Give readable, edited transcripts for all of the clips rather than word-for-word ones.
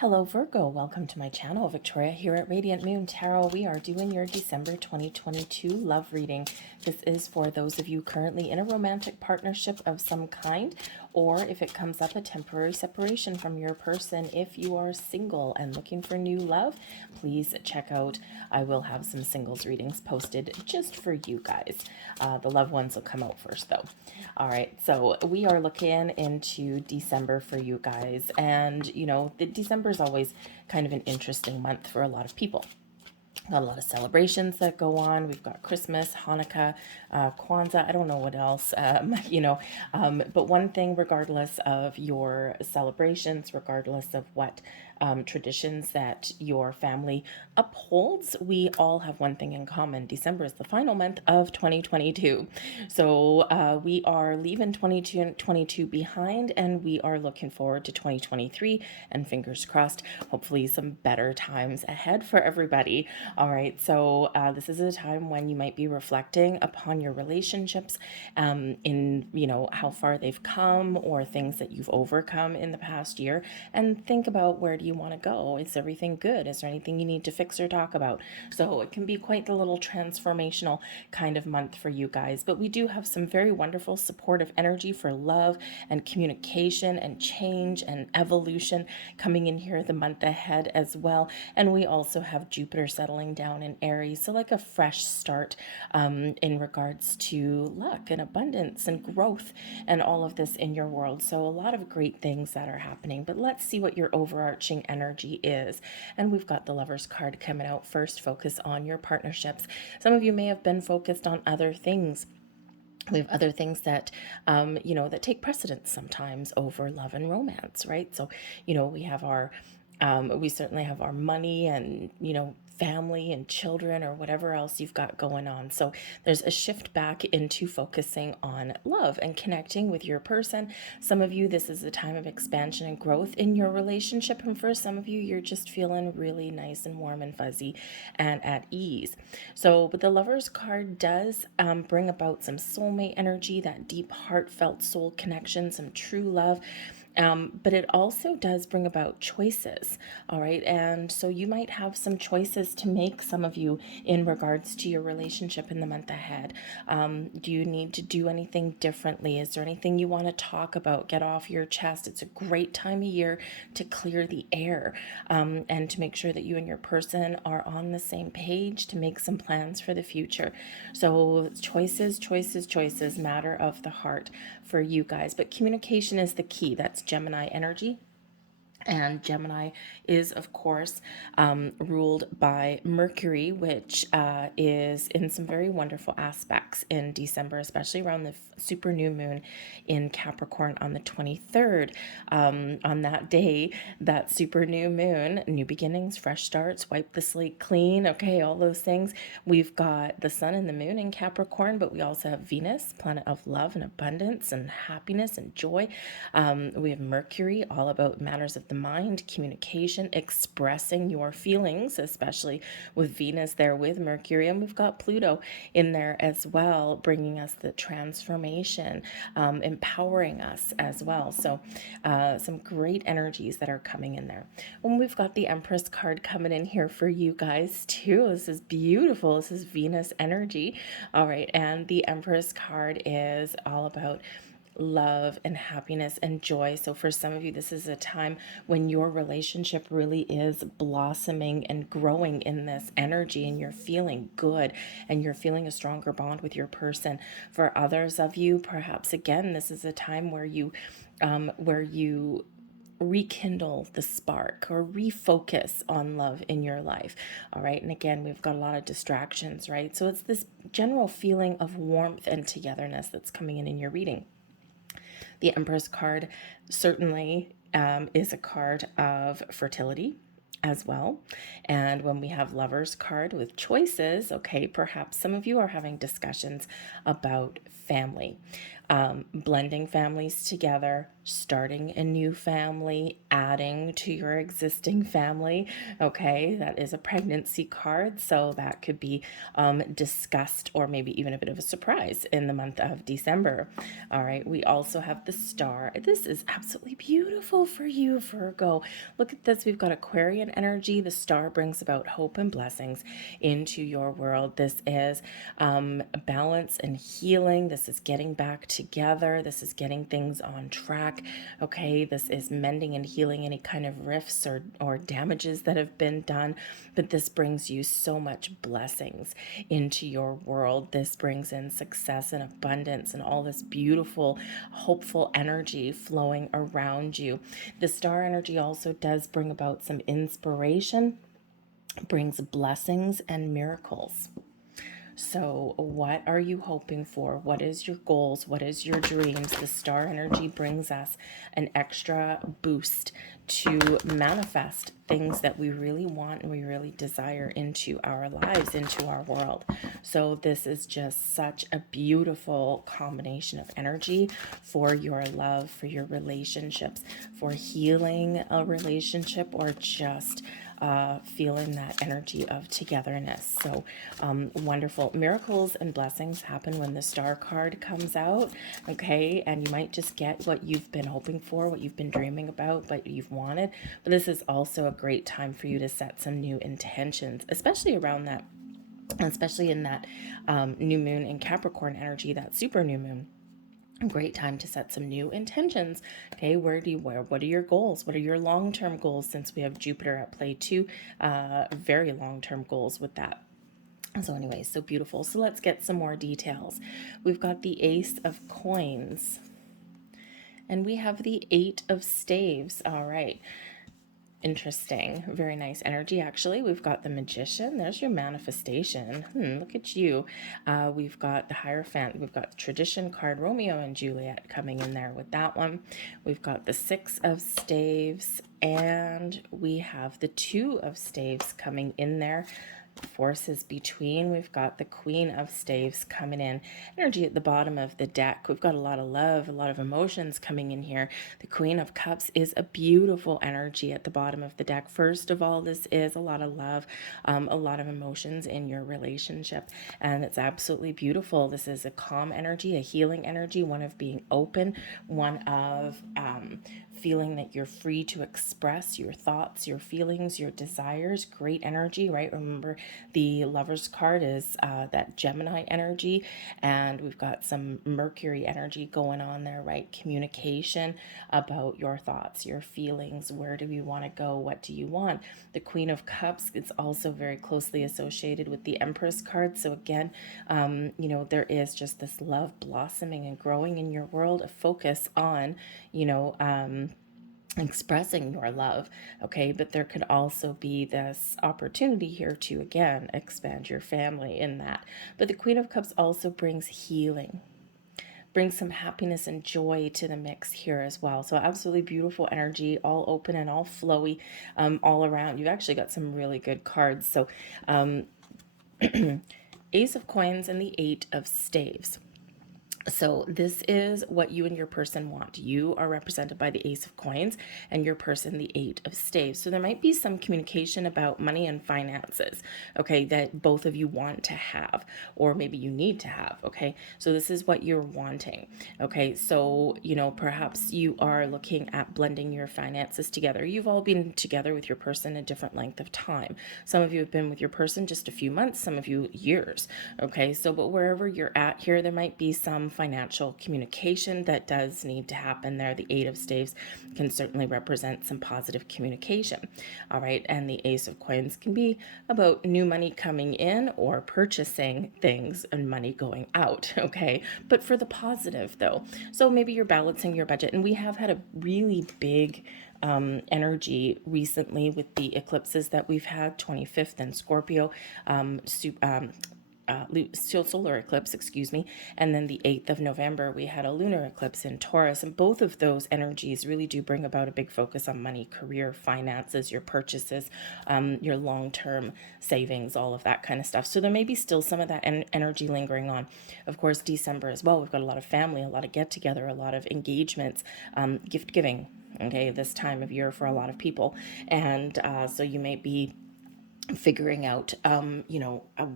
Hello Virgo, welcome to my channel. Victoria here at Radiant Moon Tarot. We are doing your December 2022 love reading. This is for those of you currently in a romantic partnership of some kind, or if it comes up, a temporary separation from your person. If you are single and looking for new love, please check out, I will have some singles readings posted just for you guys. The loved ones will come out first though. All right, so we are looking into December for you guys, and the December is always kind of an interesting month for a lot of people. Got a lot of celebrations that go on. We've got Christmas, Hanukkah, Kwanzaa. I don't know what else, but one thing, regardless of your celebrations, regardless of what traditions that your family upholds, we all have one thing in common. December is the final month of 2022. So we are leaving 2022 behind, and we are looking forward to 2023, and fingers crossed, hopefully some better times ahead for everybody. All right, so this is a time when you might be reflecting upon your relationships, in how far they've come, or things that you've overcome in the past year, and think about, where do you want to go? Is everything good? Is there anything you need to fix or talk about? So it can be quite the little transformational kind of month for you guys, but we do have some very wonderful supportive energy for love and communication and change and evolution coming in here the month ahead as well. And we also have Jupiter settling down in Aries, so like a fresh start in regards to luck and abundance and growth and all of this in your world. So a lot of great things that are happening, but let's see what your overarching energy is. And we've got the Lovers card coming out first. Focus on your partnerships. Some of you may have been focused on other things. We have other things that that take precedence sometimes over love and romance, right? So we have our we certainly have our money and family and children, or whatever else you've got going on. So there's a shift back into focusing on love and connecting with your person. Some of you, this is a time of expansion and growth in your relationship, and for some of you, you're just feeling really nice and warm and fuzzy and at ease. So, but the Lovers card does bring about some soulmate energy, that deep, heartfelt soul connection, some true love. But it also does bring about choices. All right. And so you might have some choices to make, some of you, in regards to your relationship in the month ahead. Do you need to do anything differently? Is there anything you want to talk about, get off your chest? It's a great time of year to clear the air, and to make sure that you and your person are on the same page, to make some plans for the future. So choices, choices, choices, matter of the heart for you guys. But communication is the key. That's Gemini energy. And Gemini is, of course, ruled by Mercury, which is in some very wonderful aspects in December, especially around the super new moon in Capricorn on the 23rd. On that day, that super new moon, new beginnings, fresh starts, wipe the slate clean, okay, all those things. We've got the sun and the moon in Capricorn, but we also have Venus, planet of love and abundance and happiness and joy. We have Mercury, all about matters of the mind, communication, expressing your feelings, especially with Venus there with Mercury. And we've got Pluto in there as well, bringing us the transformation, empowering us as well. So some great energies that are coming in there. And we've got the Empress card coming in here for you guys too. This is beautiful. This is Venus energy. All right. And the Empress card is all about love and happiness and joy. So for some of you, this is a time when your relationship really is blossoming and growing in this energy, and you're feeling good and you're feeling a stronger bond with your person. For others of you, perhaps again, this is a time where you rekindle the spark or refocus on love in your life. All right. And again, we've got a lot of distractions, right? So it's this general feeling of warmth and togetherness that's coming in your reading. The Empress card certainly is a card of fertility, as well. And when we have Lovers card with choices, okay, perhaps some of you are having discussions about family, blending families together, starting a new family, adding to your existing family. Okay, that is a pregnancy card, so that could be discussed or maybe even a bit of a surprise in the month of December. All right, we also have the star. This is absolutely beautiful for you, Virgo. Look at this. We've got Aquarian energy. The star brings about hope and blessings into your world. This is balance and healing. This is getting back together. This is getting things on track. Okay, this is mending and healing any kind of rifts or damages that have been done. But this brings you so much blessings into your world. This brings in success and abundance and all this beautiful, hopeful energy flowing around you. The star energy also does bring about some inspiration, brings blessings and miracles. So what are you hoping for? What is your goals? What is your dreams? The star energy brings us an extra boost to manifest things that we really want and we really desire into our lives, into our world. So this is just such a beautiful combination of energy for your love, for your relationships, for healing a relationship, or just feeling that energy of togetherness. So wonderful. Miracles and blessings happen when the star card comes out, okay? And you might just get what you've been hoping for, what you've been dreaming about, but you've wanted. But this is also a great time for you to set some new intentions, especially around that, especially in that new moon in Capricorn energy, that super new moon. A great time to set some new intentions. Okay, what are your goals? What are your long-term goals, since we have Jupiter at play too? Very long-term goals with that. So anyway, so beautiful. So let's get some more details. We've got the Ace of Coins and we have the Eight of Staves. All right. Interesting. Very nice energy, actually. We've got the Magician. There's your manifestation. Look at you. We've got the Hierophant. We've got the Tradition card, Romeo and Juliet, coming in there with that one. We've got the Six of Staves, and we have the Two of Staves coming in there. Forces between. We've got the Queen of Staves coming in. Energy at the bottom of the deck. We've got a lot of love, a lot of emotions coming in here. The Queen of Cups is a beautiful energy at the bottom of the deck. First of all, this is a lot of love, a lot of emotions in your relationship, and it's absolutely beautiful. This is a calm energy, a healing energy, one of being open, one of feeling that you're free to express your thoughts, your feelings, your desires. Great energy, right? Remember, the Lovers card is that Gemini energy, and we've got some Mercury energy going on there, right? Communication about your thoughts, your feelings. Where do you want to go? What do you want? The Queen of Cups is also very closely associated with the Empress card. So again, there is just this love blossoming and growing in your world, a focus on, expressing your love. Okay, but there could also be this opportunity here to again expand your family in that. But the Queen of Cups also brings healing, brings some happiness and joy to the mix here as well. So absolutely beautiful energy, all open and all flowy, all around. You've actually got some really good cards. So Ace of Coins and the Eight of Staves. So this is what you and your person want. You are represented by the Ace of Coins and your person the Eight of Staves. So there might be some communication about money and finances, okay, that both of you want to have, or maybe you need to have, okay? So this is what you're wanting, okay? So, perhaps you are looking at blending your finances together. You've all been together with your person a different length of time. Some of you have been with your person just a few months, some of you years, okay? So, but wherever you're at here, there might be some financial communication that does need to happen there. The Eight of Staves can certainly represent some positive communication. All right. And the Ace of Coins can be about new money coming in or purchasing things and money going out. Okay. But for the positive though. So maybe you're balancing your budget, and we have had a really big energy recently with the eclipses that we've had, 25th and Scorpio, solar eclipse, excuse me, and then the 8th of November we had a lunar eclipse in Taurus, and both of those energies really do bring about a big focus on money, career, finances, your purchases, your long-term savings, all of that kind of stuff. So there may be still some of that energy lingering on. Of course, December as well, we've got a lot of family, a lot of get-together, a lot of engagements, gift giving, okay, this time of year for a lot of people. And so you may be figuring out,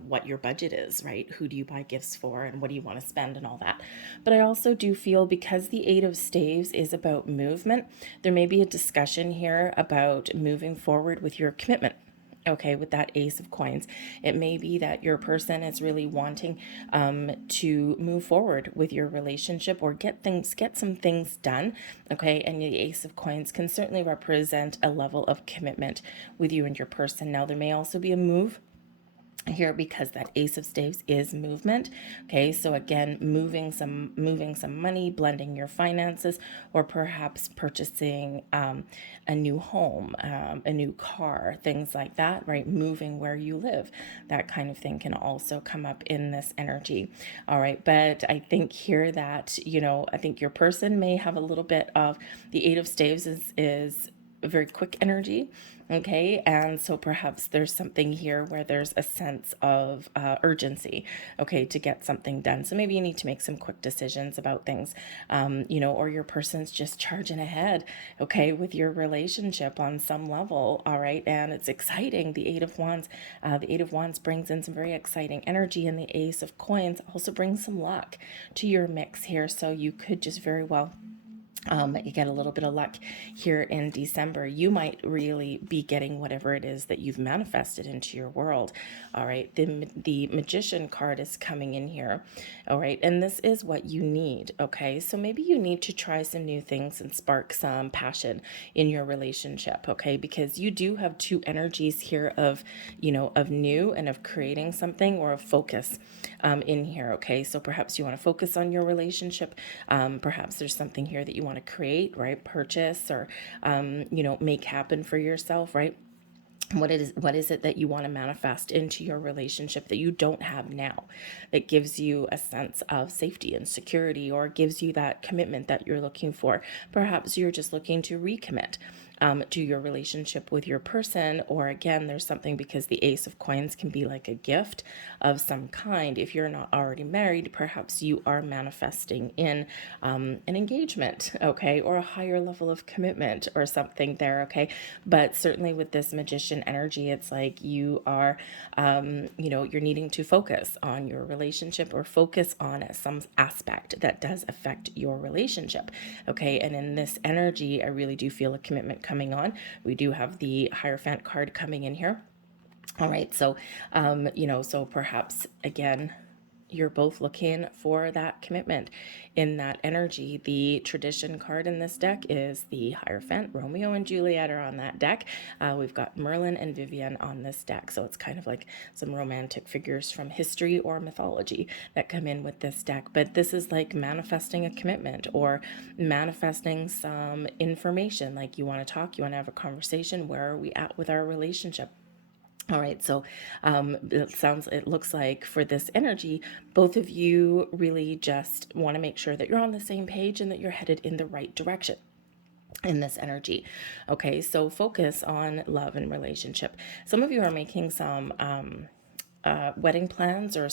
what your budget is, right? Who do you buy gifts for and what do you want to spend and all that. But I also do feel, because the 8 of Staves is about movement, there may be a discussion here about moving forward with your commitment. Okay, with that Ace of Coins, it may be that your person is really wanting to move forward with your relationship or get some things done. Okay, and the Ace of Coins can certainly represent a level of commitment with you and your person. Now, there may also be a move here because that Ace of Staves is movement. Okay, so again, moving some money, blending your finances, or perhaps purchasing a new home, a new car, things like that, right? Moving where you live, that kind of thing can also come up in this energy. All right, but I think here that, I think your person may have a little bit of the 8 of Staves is a very quick energy. Okay, and so perhaps there's something here where there's a sense of urgency, okay, to get something done. So maybe you need to make some quick decisions about things, or your person's just charging ahead, okay, with your relationship on some level. All right, and it's exciting. The 8 of Wands, brings in some very exciting energy, and the Ace of Coins also brings some luck to your mix here. So you could just very well you get a little bit of luck here in December. You might really be getting whatever it is that you've manifested into your world. All right. The Magician card is coming in here. All right. And this is what you need. Okay. So maybe you need to try some new things and spark some passion in your relationship. Okay. Because you do have two energies here of, of new and of creating something, or of focus in here. Okay. So perhaps you want to focus on your relationship. Perhaps there's something here that you want to create, right? Purchase, or, make happen for yourself, right? What is it that you want to manifest into your relationship that you don't have now, that gives you a sense of safety and security, or gives you that commitment that you're looking for? Perhaps you're just looking to recommit to your relationship with your person, or again, there's something, because the Ace of Coins can be like a gift of some kind. If you're not already married, perhaps you are manifesting in an engagement, okay, or a higher level of commitment or something there, okay. But certainly with this Magician energy, it's like you are, you're needing to focus on your relationship, or focus on some aspect that does affect your relationship, okay. And in this energy, I really do feel a commitment coming on. We do have the Hierophant card coming in here. All right, so, so perhaps again, you're both looking for that commitment in that energy. The Tradition card in this deck is the Hierophant. Romeo and Juliet are on that deck. We've got Merlin and Vivian on this deck. So it's kind of like some romantic figures from history or mythology that come in with this deck. But this is like manifesting a commitment, or manifesting some information. Like, you want to talk, you want to have a conversation. Where are we at with our relationship? All right, so it looks like for this energy, both of you really just want to make sure that you're on the same page and that you're headed in the right direction in this energy. Okay, so focus on love and relationship. Some of you are making some wedding plans, or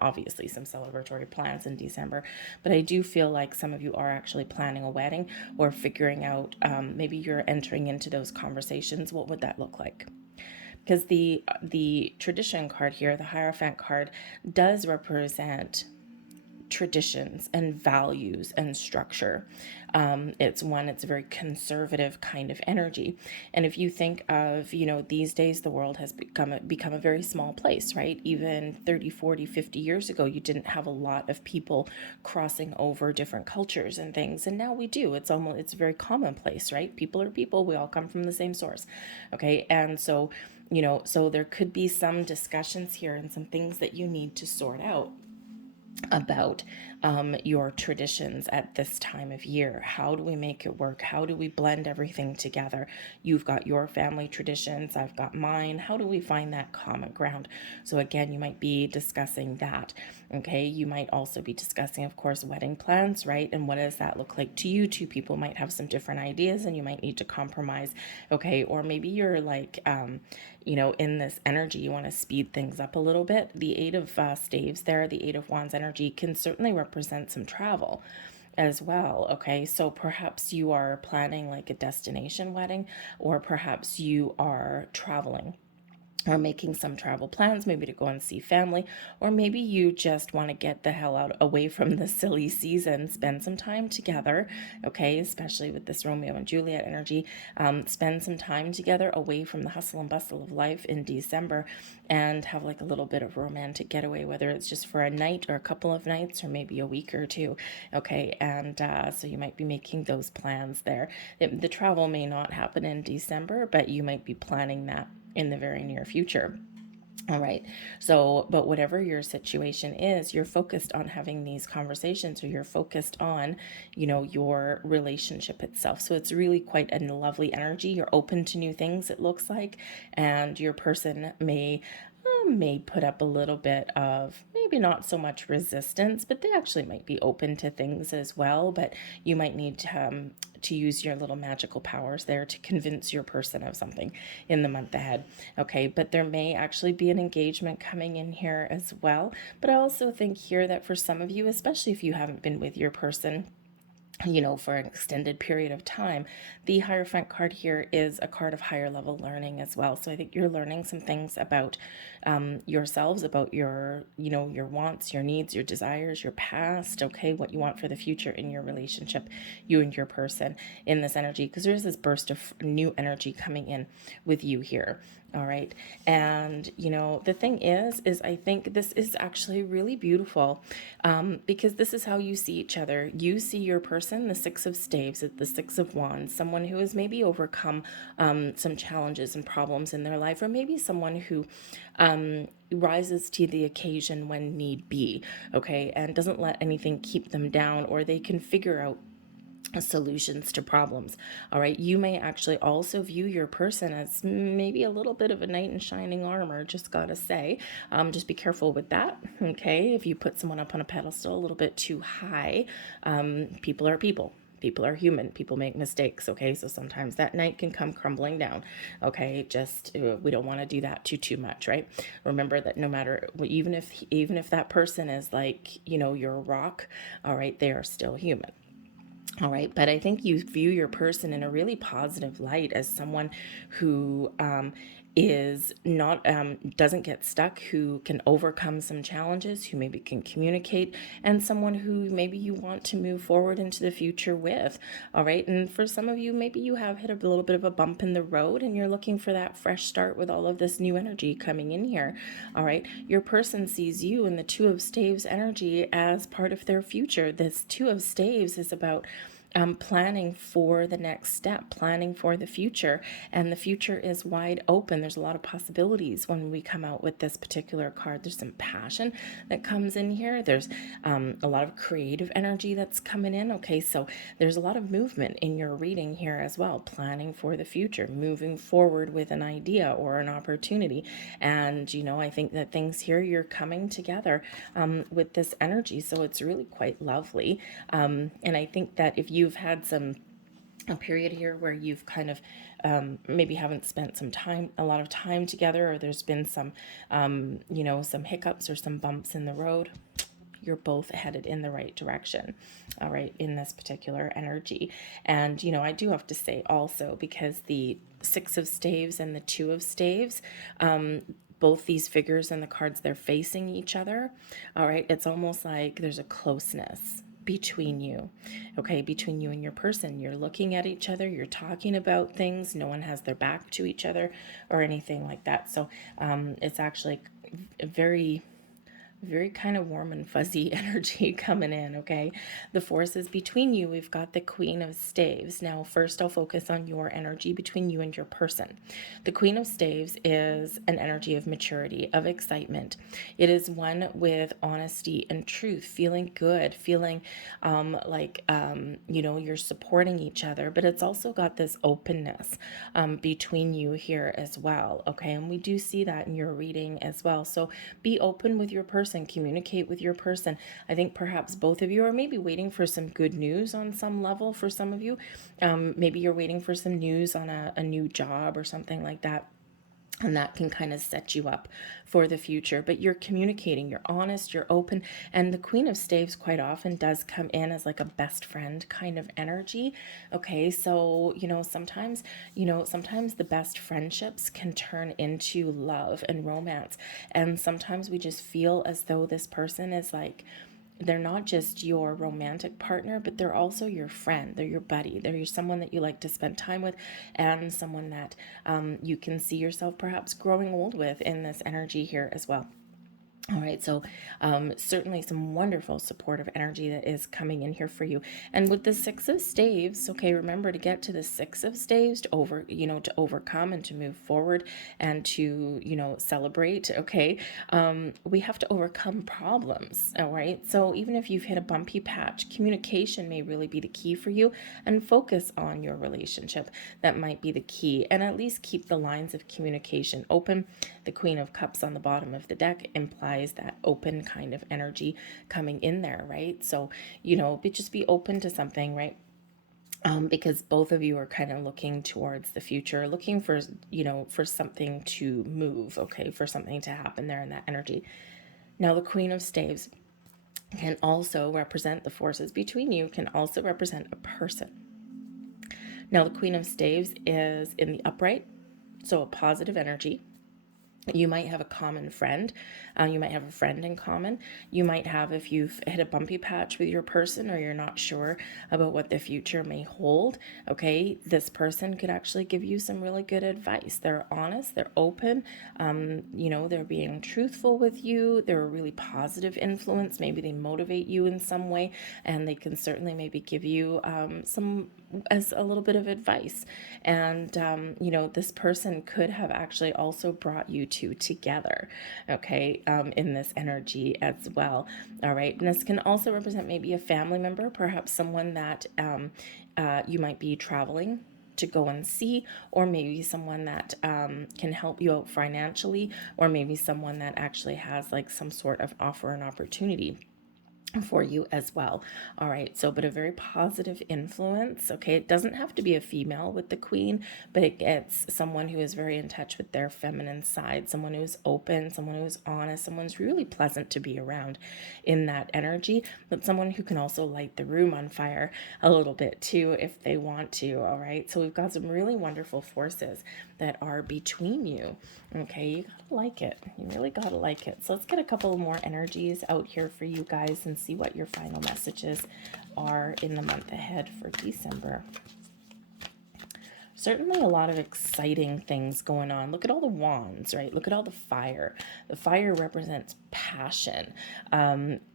obviously some celebratory plans in December. But I do feel like some of you are actually planning a wedding, or figuring out, maybe you're entering into those conversations. What would that look like? Because the Tradition card here, the Hierophant card, does represent traditions and values and structure. It's a very conservative kind of energy. And if you think of, these days, the world has become a very small place, right? Even 30, 40, 50 years ago, you didn't have a lot of people crossing over different cultures and things. And now we do. It's very commonplace, right? People are people. We all come from the same source. Okay. And so, so there could be some discussions here and some things that you need to sort out. about your traditions at this time of year. How do we make it work? How do we blend everything together? You've got your family traditions, I've got mine. How do we find that common ground? So again, you might be discussing that. Okay, you might also be discussing, of course, wedding plans, right? And what does that look like to you? Two people might have some different ideas and you might need to compromise. Okay, or maybe you're like in this energy, you want to speed things up a little bit. The Eight of Staves there, the Eight of Wands energy can certainly represent some travel as well. Okay, so perhaps you are planning like a destination wedding, or perhaps you are traveling or making some travel plans, maybe to go and see family, or maybe you just want to get the hell out away from the silly season, spend some time together, okay, especially with this Romeo and Juliet energy. Spend some time together away from the hustle and bustle of life in December and have like a little bit of romantic getaway, whether it's just for a night or a couple of nights or maybe a week or two, okay, and so you might be making those plans there. The travel may not happen in December, but you might be planning that in the very near future. All right. So, but whatever your situation is, you're focused on having these conversations, or you're focused on, your relationship itself. So it's really quite a lovely energy. You're open to new things, it looks like, and your person may put up a little bit of maybe not so much resistance, but they actually might be open to things as well. But you might need to use your little magical powers there to convince your person of something in the month ahead. Okay, but there may actually be an engagement coming in here as well. But I also think here that for some of you, especially if you haven't been with your person for an extended period of time, the Hierophant card here is a card of higher level learning as well. So I think you're learning some things about yourselves, about your wants, your needs, your desires, your past, okay, what you want for the future in your relationship, you and your person in this energy, because there's this burst of new energy coming in with you here. All right. And, the thing is I think this is actually really beautiful because this is how you see each other. You see your person, the Six of Staves, the Six of Wands, someone who has maybe overcome some challenges and problems in their life, or maybe someone who rises to the occasion when need be, okay, and doesn't let anything keep them down, or they can figure out solutions to problems. All right, you may actually also view your person as maybe a little bit of a knight in shining armor, just gotta say. Just be careful with that, okay? If you put someone up on a pedestal a little bit too high, people are people. People are human. People make mistakes, okay? So sometimes that knight can come crumbling down, okay? Just we don't want to do that too much, right? Remember that no matter, even if that person is like, your rock, all right, they are still human. All right, but I think you view your person in a really positive light as someone who is not doesn't get stuck, who can overcome some challenges, who maybe can communicate, and someone who maybe you want to move forward into the future with. All right, and for some of you, maybe you have hit a little bit of a bump in the road and you're looking for that fresh start with all of this new energy coming in here. All right, your person sees you in the Two of Staves energy as part of their future. This Two of Staves is about planning for the next step, planning for the future. And the future is wide open. There's a lot of possibilities when we come out with this particular card. There's some passion that comes in here. There's a lot of creative energy that's coming in. Okay, so there's a lot of movement in your reading here as well. Planning for the future, moving forward with an idea or an opportunity. And, I think that things here, you're coming together with this energy. So it's really quite lovely. And I think that if you've had a period here where you've kind of maybe haven't spent a lot of time together, or there's been some some hiccups or some bumps in the road, you're both headed in the right direction, all right, in this particular energy. And I do have to say also, because the Six of Staves and the Two of Staves, both these figures and the cards, they're facing each other. All right, it's almost like there's a closeness between you, okay, between you and your person. You're looking at each other, you're talking about things, no one has their back to each other or anything like that. So it's actually very very kind of warm and fuzzy energy coming in, okay? The forces between you, we've got the Queen of Staves. Now, first I'll focus on your energy between you and your person. The Queen of Staves is an energy of maturity, of excitement. It is one with honesty and truth, feeling good, feeling you're supporting each other, but it's also got this openness between you here as well, okay? And we do see that in your reading as well. So be open with your person, communicate with your person. I think perhaps both of you are maybe waiting for some good news on some level for some of you. Maybe you're waiting for some news on a new job or something like that. And that can kind of set you up for the future. But you're communicating, you're honest, you're open. And the Queen of Staves quite often does come in as like a best friend kind of energy. Okay, so, sometimes the best friendships can turn into love and romance. And sometimes we just feel as though this person is like, they're not just your romantic partner, but they're also your friend. They're your buddy. They're someone that you like to spend time with, and someone that you can see yourself perhaps growing old with in this energy here as well. All right, so certainly some wonderful supportive energy that is coming in here for you. And with the Six of Staves, okay, remember to get to the Six of Staves to overcome and to move forward and to, celebrate, okay? We have to overcome problems, all right? So even if you've hit a bumpy patch, communication may really be the key for you, and focus on your relationship. That might be the key, and at least keep the lines of communication open. The Queen of Cups on the bottom of the deck implies that open kind of energy coming in there, right? So, just be open to something, right? Because both of you are kind of looking towards the future, looking for, for something to move, okay, for something to happen there in that energy. Now, the Queen of Staves can also represent the forces between you, can also represent a person. Now, the Queen of Staves is in the upright, so a positive energy. You might have a common friend. You might have a friend in common. You might have, if you've hit a bumpy patch with your person or you're not sure about what the future may hold, okay, this person could actually give you some really good advice. They're honest, they're open, they're being truthful with you. They're a really positive influence. Maybe they motivate you in some way, and they can certainly maybe give you some as a little bit of advice. And this person could have actually also brought you two together, okay, in this energy as well. All right, and this can also represent maybe a family member, perhaps someone that you might be traveling to go and see, or maybe someone that can help you out financially, or maybe someone that actually has like some sort of offer and opportunity for you as well. All right, so but a very positive influence. Okay, it doesn't have to be a female with the Queen, but it gets someone who is very in touch with their feminine side, someone who's open, someone who's honest, someone's really pleasant to be around in that energy, but someone who can also light the room on fire a little bit too if they want to. All right, so we've got some really wonderful forces that are between you. Okay, you gotta like it. You really gotta like it. So let's get a couple more energies out here for you guys and see what your final messages are in the month ahead for December. Certainly a lot of exciting things going on. Look at all the wands, right? Look at all the fire. The fire represents passion,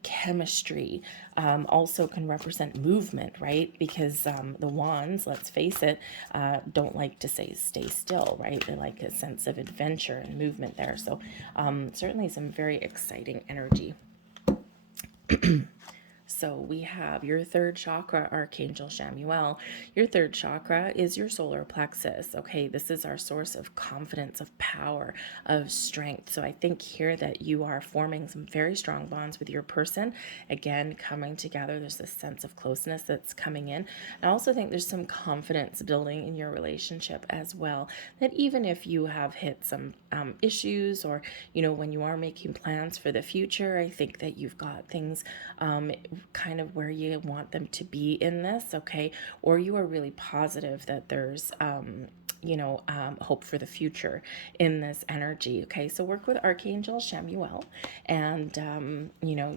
chemistry, also can represent movement, right? Because the wands, let's face it, don't like to say stay still, right? They like a sense of adventure and movement there. So certainly some very exciting energy. So we have your third chakra, Archangel Chamuel. Your third chakra is your solar plexus. Okay, this is our source of confidence, of power, of strength. So I think here that you are forming some very strong bonds with your person. Again, coming together, there's this sense of closeness that's coming in. I also think there's some confidence building in your relationship as well. That even if you have hit some issues, or when you are making plans for the future, I think that you've got things kind of where you want them to be in this, okay? Or you are really positive that there's hope for the future in this energy. Okay, so work with Archangel Chamuel, and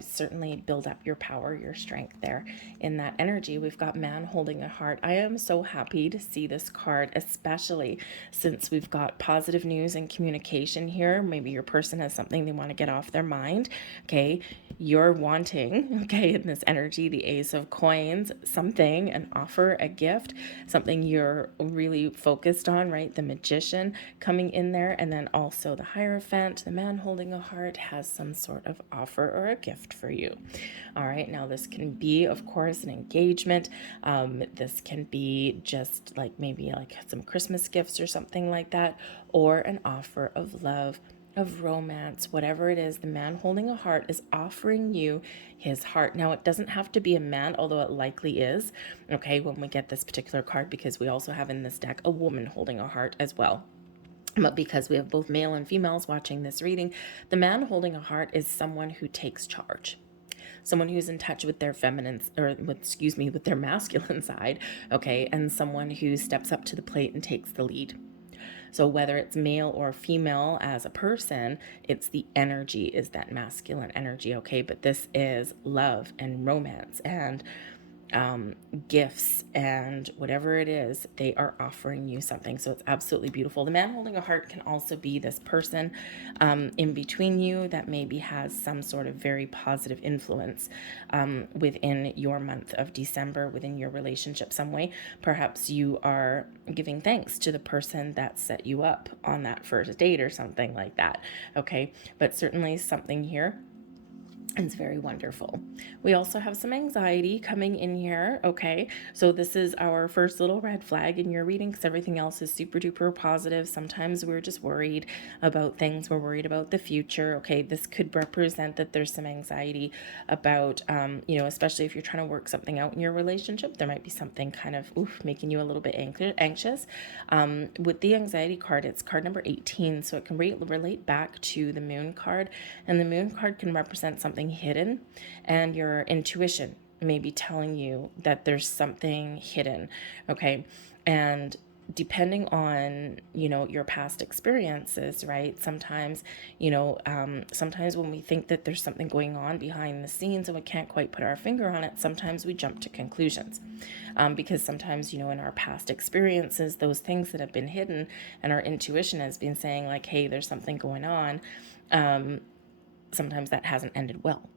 certainly build up your power, your strength there in that energy. We've got man holding a heart. I am so happy to see this card, especially since we've got positive news and communication here. Maybe your person has something they want to get off their mind. Okay, you're wanting, okay, in this energy, the Ace of Coins, something, an offer, a gift, something you're really focused on, right? The Magician coming in there, and then also the Hierophant, the man holding a heart, has some sort of offer or a gift for you. All right, now this can be, of course, an engagement. This can be just like maybe like some Christmas gifts or something like that, or an offer of love, of romance, whatever it is. The man holding a heart is offering you his heart. Now, it doesn't have to be a man, although it likely is, okay, when we get this particular card, because we also have in this deck a woman holding a heart as well. But because we have both male and females watching this reading, the man holding a heart is someone who takes charge, someone who's in touch with their feminine, or with their masculine side, okay, and someone who steps up to the plate and takes the lead. So whether it's male or female as a person, it's the energy is that masculine energy, okay? But this is love and romance and gifts and whatever it is, they are offering you something. So it's absolutely beautiful. The man holding a heart can also be this person in between you that maybe has some sort of very positive influence within your month of December, within your relationship some way. Perhaps you are giving thanks to the person that set you up on that first date or something like that, okay? But certainly something here. It's very wonderful. We also have some anxiety coming in here, okay? So this is our first little red flag in your reading, because everything else is super duper positive. Sometimes we're just worried about things. We're worried about the future, okay? This could represent that there's some anxiety about, especially if you're trying to work something out in your relationship, there might be something kind of making you a little bit anxious. With the anxiety card, it's card number 18, so it can relate back to the moon card, and the moon card can represent something hidden, and your intuition may be telling you that there's something hidden, okay? And depending on your past experiences, right, sometimes sometimes when we think that there's something going on behind the scenes and we can't quite put our finger on it, sometimes we jump to conclusions, because sometimes in our past experiences, those things that have been hidden and our intuition has been saying like, hey, there's something going on, sometimes that hasn't ended well.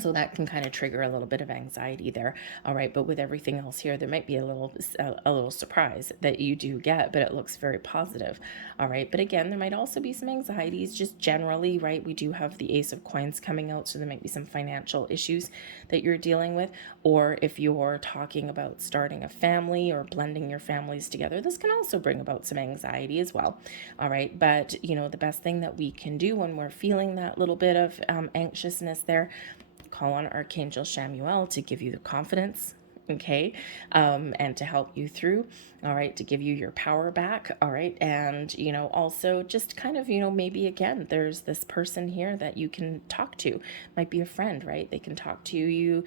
So that can kind of trigger a little bit of anxiety there. All right. But with everything else here, there might be a little surprise that you do get, but it looks very positive. All right. But again, there might also be some anxieties just generally, right? We do have the Ace of Coins coming out. So there might be some financial issues that you're dealing with. Or if you're talking about starting a family or blending your families together, this can also bring about some anxiety as well. All right. But, the best thing that we can do when we're feeling that little bit of anxiousness there, call on Archangel Chamuel to give you the confidence, okay, and to help you through, all right, to give you your power back, all right, and, also just kind of, maybe again, there's this person here that you can talk to, might be a friend, right, they can talk to you,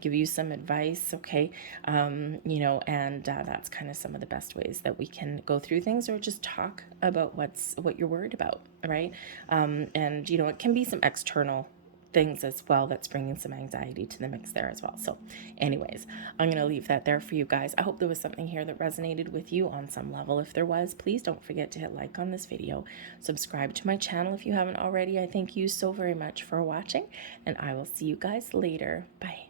give you some advice, okay, and that's kind of some of the best ways that we can go through things, or just talk about what you're worried about, right, and, it can be some external things as well that's bringing some anxiety to the mix there as well. So anyways, I'm going to leave that there for you guys. I hope there was something here that resonated with you on some level. If there was, please don't forget to hit like on this video, subscribe to my channel if you haven't already. I thank you so very much for watching, and I will see you guys later. Bye.